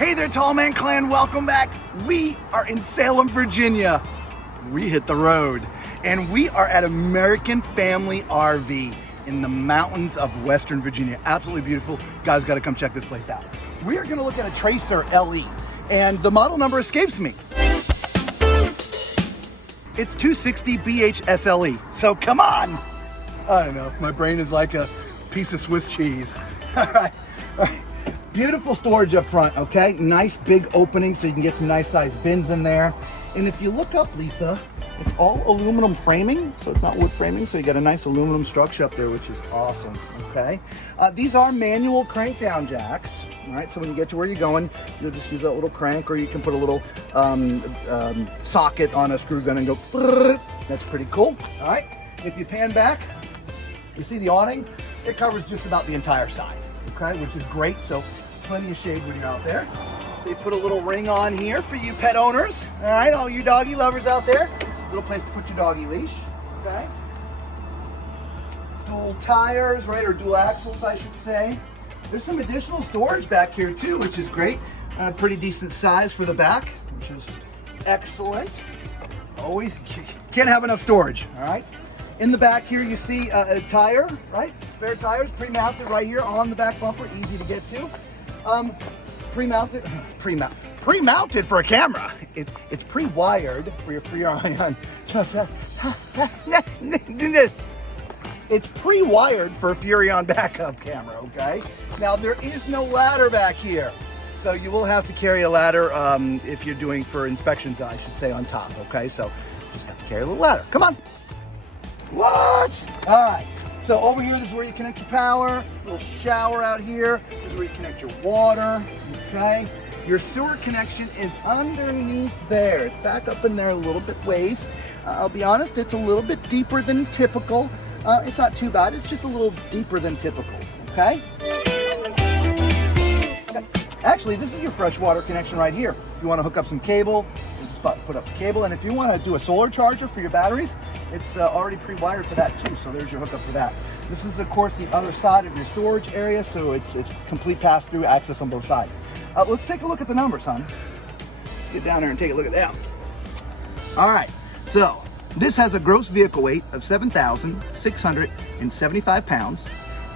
Hey there, Tall Man Clan, welcome back. We are in Salem, Virginia. We hit the road, and we are at American Family RV in the mountains of Western Virginia. Absolutely beautiful. Guys, gotta come check this place out. We are gonna look at a Tracer LE, and the model number escapes me. It's 260 BHSLE, so come on. I don't know, my brain is like a piece of Swiss cheese. All right. Beautiful storage up front, okay? Nice big opening so you can get some nice sized bins in there. And if you look up, Lisa, it's all aluminum framing, so it's not wood framing, so you got a nice aluminum structure up there, which is awesome, okay? These are manual crank down jacks, all right? So when you get to where you're going, you'll just use that little crank, or you can put a little socket on a screw gun and go, that's pretty cool, all right? If you pan back, you see the awning? It covers just about the entire side, okay? Which is great, so plenty of shade when you're out there. They put a little ring on here for you pet owners, all right? All you doggy lovers out there. Little place to put your doggy leash, okay? Dual tires, right, or dual axles, I should say. There's some additional storage back here too, which is great. Pretty decent size for the back, which is excellent. Always can't have enough storage, all right? In the back here, you see a tire, right? Spare tires, pre-mounted right here on the back bumper, easy to get to. Pre-mounted for a camera. It's pre-wired for your Furrion. It's pre-wired for a Furrion backup camera, okay? Now, there is no ladder back here. So you will have to carry a ladder if you're doing for inspections, I should say, on top, okay? So just have to carry a little ladder. Come on. What? All right. So over here, this is where you connect your power. Little shower out here. This is where you connect your water, okay? Your sewer connection is underneath there. It's back up in there a little bit ways. I'll be honest, it's a little bit deeper than typical. It's not too bad. It's just a little deeper than typical, okay? Actually, this is your fresh water connection right here. If you want to hook up some cable, there's a spot to put up the cable. And if you want to do a solar charger for your batteries, it's already pre-wired for that too. So there's your hookup for that. This is, of course, the other side of your storage area. So it's complete pass-through access on both sides. Let's take a look at the numbers, hon. Get down there and take a look at them. All right. So this has a gross vehicle weight of 7,675 pounds.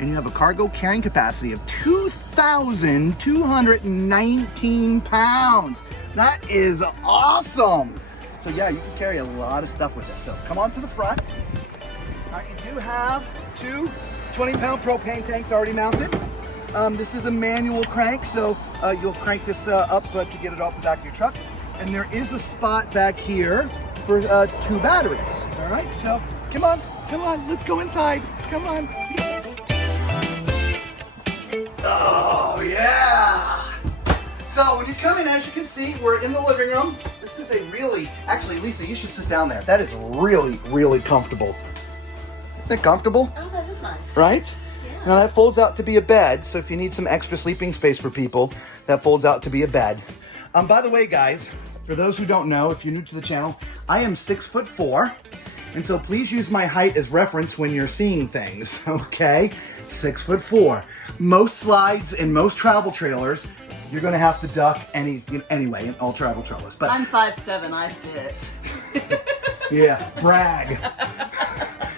And you have a cargo carrying capacity of 2,219 pounds. That is awesome. So yeah, you can carry a lot of stuff with this. So come on to the front. All right, you do have two 20-pound propane tanks already mounted. This is a manual crank, so you'll crank this up to get it off the back of your truck. And there is a spot back here for 2 batteries. All right, so come on, let's go inside. Come on. Oh, yeah. So when you come in, as you can see, we're in the living room. This is a really, actually, Lisa, you should sit down there. That is really, really comfortable. Isn't that comfortable? Oh, that is nice. Right? Yeah. Now that folds out to be a bed. So if you need some extra sleeping space for people, that folds out to be a bed. By the way, guys, for those who don't know, if you're new to the channel, I am 6'4". And so please use my height as reference when you're seeing things, okay? 6'4". Most slides and most travel trailers, you're gonna have to duck anyway in all travel trailers. But I'm 5'7", I fit. yeah, brag.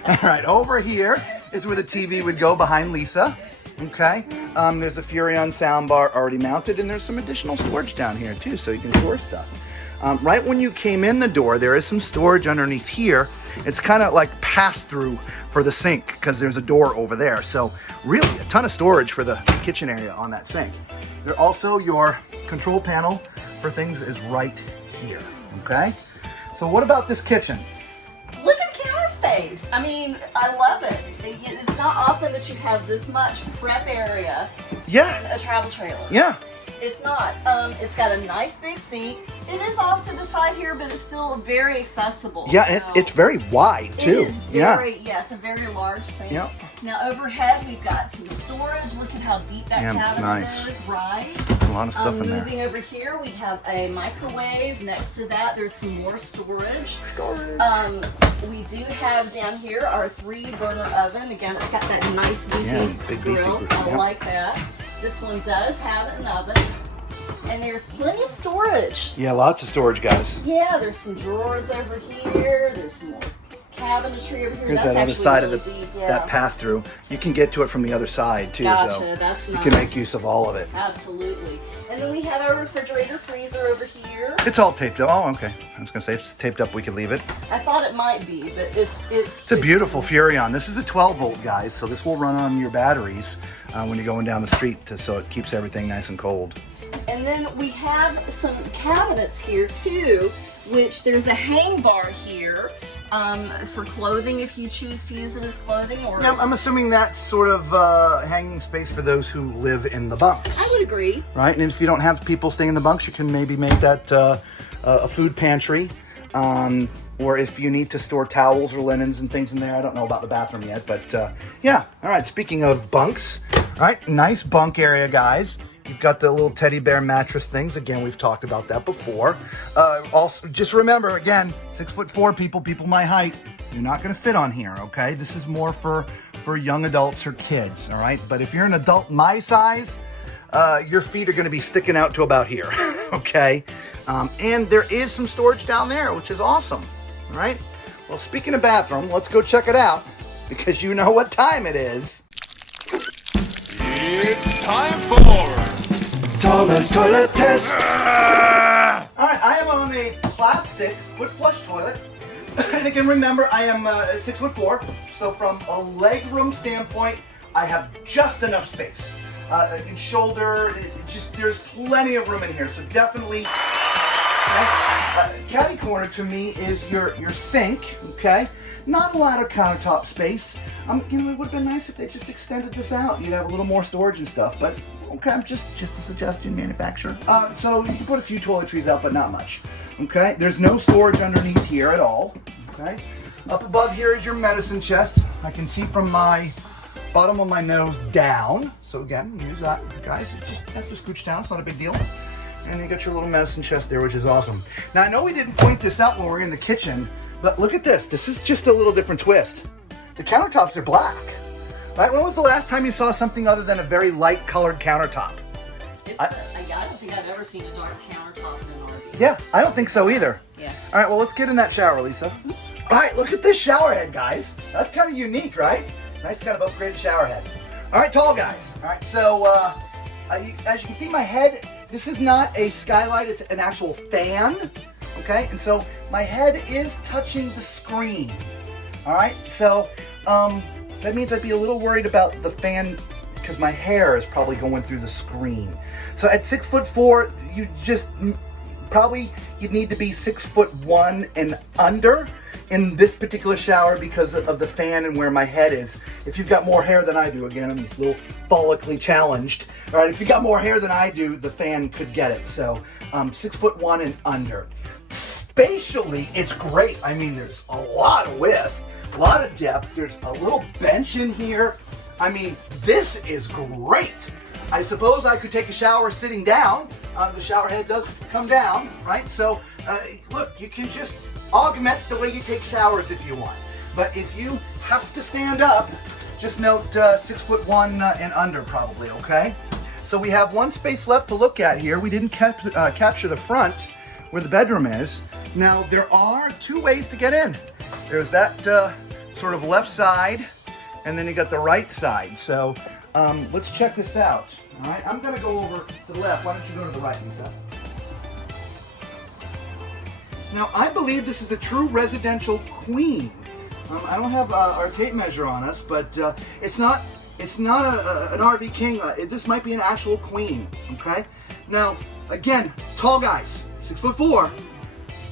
All right, over here is where the TV would go behind Lisa. Okay, there's a Furrion soundbar already mounted, and there's some additional storage down here too, so you can store stuff. Right when you came in the door, there is some storage underneath here. It's kind of like pass-through for the sink because there's a door over there. So really a ton of storage for the kitchen area on that sink. There also, your control panel for things is right here, okay? So what about this kitchen? Look at the counter space. I mean, I love it. It's not often that you have this much prep area in a travel trailer. Yeah. It's not. It's got a nice big sink. It is off to the side here, but it's still very accessible. Yeah, so it's very wide too. It is very, yeah, it's a very large sink. Yep. Now overhead, we've got some storage. Look at how deep that cabinet is, right? A lot of stuff in there. Moving over here, we have a microwave. Next to that, there's some more storage. We do have down here our 3-burner oven. Again, it's got that nice beefy big grill. beefy grill. I like that. This one does have an oven. And there's plenty of storage. Yeah, lots of storage, guys. Yeah, there's some drawers over here. There's some more cabinetry over here. Here's That's that other actually side really of the deep, yeah. that pass through. You can get to it from the other side too, Gotcha, so that's you can make use of all of it. Absolutely. And then we have our refrigerator freezer over here. It's all taped up. Oh, okay. I was gonna say if it's taped up, we could leave it. I thought it might be, but It's a beautiful Furrion. This is a 12 volt, guys, so this will run on your batteries when you're going down the street, so it keeps everything nice and cold. And then we have some cabinets here too, which there's a hang bar here for clothing if you choose to use it as clothing. Or Yeah, I'm assuming that's sort of hanging space for those who live in the bunks. I would agree. Right, and if you don't have people staying in the bunks, you can maybe make that a food pantry. Or if you need to store towels or linens and things in there. I don't know about the bathroom yet, but yeah. All right, speaking of bunks, all right, nice bunk area, guys. You've got the little teddy bear mattress things. Again, we've talked about that before. Also, just remember, again, 6'4" people my height, you're not gonna fit on here, okay? This is more for young adults or kids, all right? But if you're an adult my size, your feet are gonna be sticking out to about here, okay? And there is some storage down there, which is awesome, all right? Well, speaking of bathroom, let's go check it out because you know what time it is. It's time for Tallman's Toilet Test. All right, I am on a plastic foot flush toilet. And again, remember, I am 6'4", so from a legroom standpoint, I have just enough space. In shoulder, there's plenty of room in here, so definitely. Caddy corner to me is your sink, okay? Not a lot of countertop space. You know, it would have been nice if they just extended this out. You'd have a little more storage and stuff, but okay, just a suggestion, manufacturer. So you can put a few toiletries out, but not much, okay? There's no storage underneath here at all, okay? Up above here is your medicine chest. I can see from my bottom of my nose down. So again, use that, guys. You just have to scooch down, it's not a big deal. And you got your little medicine chest there, which is awesome. Now, I know we didn't point this out when we were in the kitchen, but look at this. This is just a little different twist. The countertops are black. Right? When was the last time you saw something other than a very light colored countertop? I don't think I've ever seen a dark countertop in an RV. Yeah, I don't think so either. Yeah. All right, well, let's get in that shower, Lisa. All right, look at this shower head, guys. That's kind of unique, right? Nice kind of upgraded shower head. All right, tall guys. All right, so as you can see, my head, this is not a skylight, it's an actual fan, okay? And so my head is touching the screen, all right? So that means I'd be a little worried about the fan because my hair is probably going through the screen. So at 6'4", you'd need to be 6'1" and under in this particular shower because of the fan and where my head is. If you've got more hair than I do, again, I'm a little follically challenged. All right, if you've got more hair than I do, the fan could get it. So 6'1" and under. Spatially, it's great. I mean, there's a lot of width, a lot of depth. There's a little bench in here. I mean, this is great. I suppose I could take a shower sitting down. The shower head does come down, right? So look, you can just augment the way you take showers if you want. But if you have to stand up, just note 6'1" and under probably, okay? So we have one space left to look at here. We didn't capture the front where the bedroom is. Now there are two ways to get in. There's that sort of left side, and then you got the right side. So let's check this out. All right, I'm gonna go over to the left. Why don't you go to the right, Lisa? Now, I believe this is a true residential queen. I don't have our tape measure on us, but it's not an RV king. This might be an actual queen, okay? Now, again, tall guys, 6'4".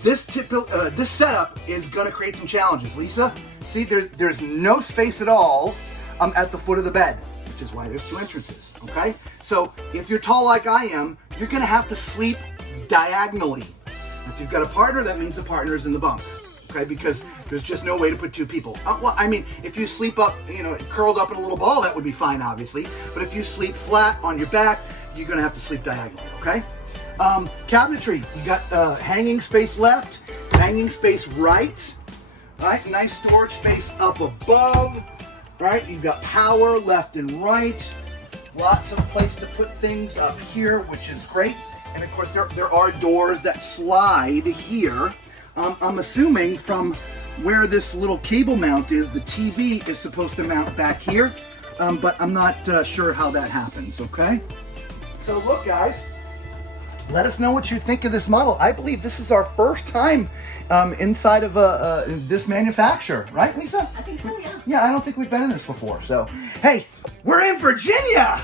This setup is gonna create some challenges. Lisa, see, there's no space at all at the foot of the bed, which is why there's two entrances, okay? So if you're tall like I am, you're gonna have to sleep diagonally. If you've got a partner, that means the partner is in the bunk, okay? Because there's just no way to put two people. Well, I mean, if you sleep up, curled up in a little ball, that would be fine, obviously. But if you sleep flat on your back, you're gonna have to sleep diagonally, okay? Cabinetry, you got hanging space left, hanging space right, right? Nice storage space up above, right? You've got power left and right. Lots of place to put things up here, which is great. And of course, there are doors that slide here. I'm assuming from where this little cable mount is, the TV is supposed to mount back here, but I'm not sure how that happens, okay? So look, guys, let us know what you think of this model. I believe this is our first time inside of this manufacturer, right, Lisa? I think so, yeah. Yeah, I don't think we've been in this before. So, hey, we're in Virginia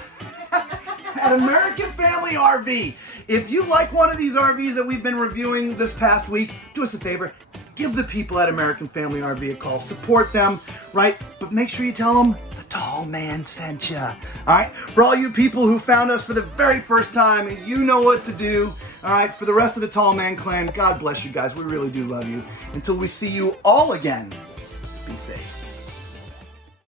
at American Family RV. If you like one of these RVs that we've been reviewing this past week, do us a favor. Give the people at American Family RV a call. Support them, right? But make sure you tell them the tall man sent you. All right? For all you people who found us for the very first time, you know what to do. All right? For the rest of the Tall Man clan, God bless you guys. We really do love you. Until we see you all again